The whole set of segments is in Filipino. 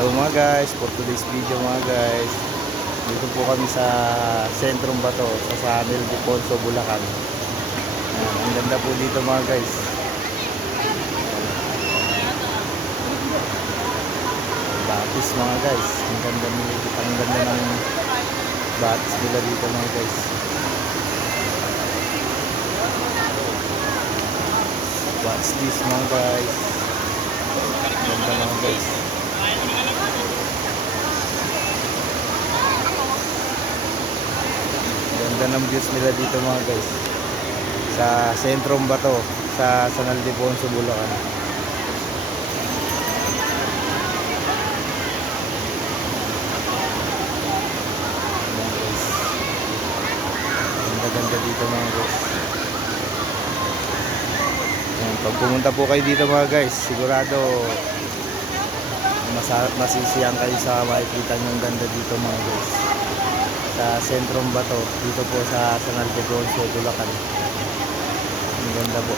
Hello mga guys, for today's video mga guys. Dito po kami sa Sentrum Bato, sa San Ildefonso, Bulacan. Ang ganda po dito mga guys. Batis mga guys. Ang ganda, nila- ang ganda ng batis nila dito mga guys. What's this mga guys. Ganda mga guys Ganda ng views nila dito mga guys. Sa sentrum ba to? Sa San Ildefonso, Bulacan. Ganda ganda dito mga guys. Ayan, pag pumunta po kayo dito mga guys, sigurado masa masisiyan kayo sa makikita nyo ganda dito mga guys sa Sentrum Bato dito po sa San Ildefonso, Bulacan. Ang ganda po.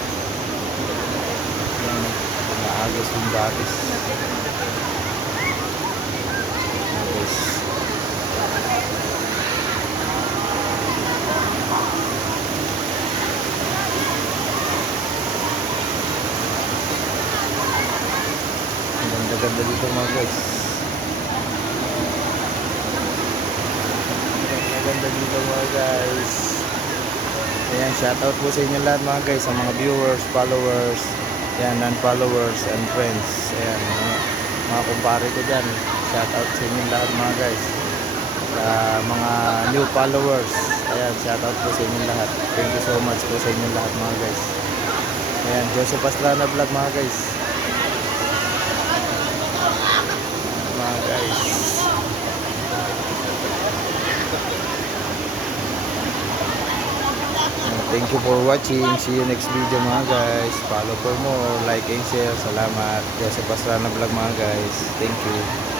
Yan naagos yung batis guys ang ganda ganda dito mga guys ang ganda dito mga guys Ayan, shoutout po sa inyo lahat mga guys, sa mga viewers, followers, yan, non-followers and friends. Ayan, mga, mga kumpare ko dyan. Shoutout sa inyo lahat mga guys. Sa mga new followers, ayan, shoutout po sa inyo lahat. Thank you so much po sa inyo lahat mga guys. Ayan, Joseph Pastrana Vlog mga guys. Mga guys. Thank you for watching. See you next video mga guys. Follow for more. Like and share. Salamat. Joseph Pastrana Vlog mga guys. Thank you.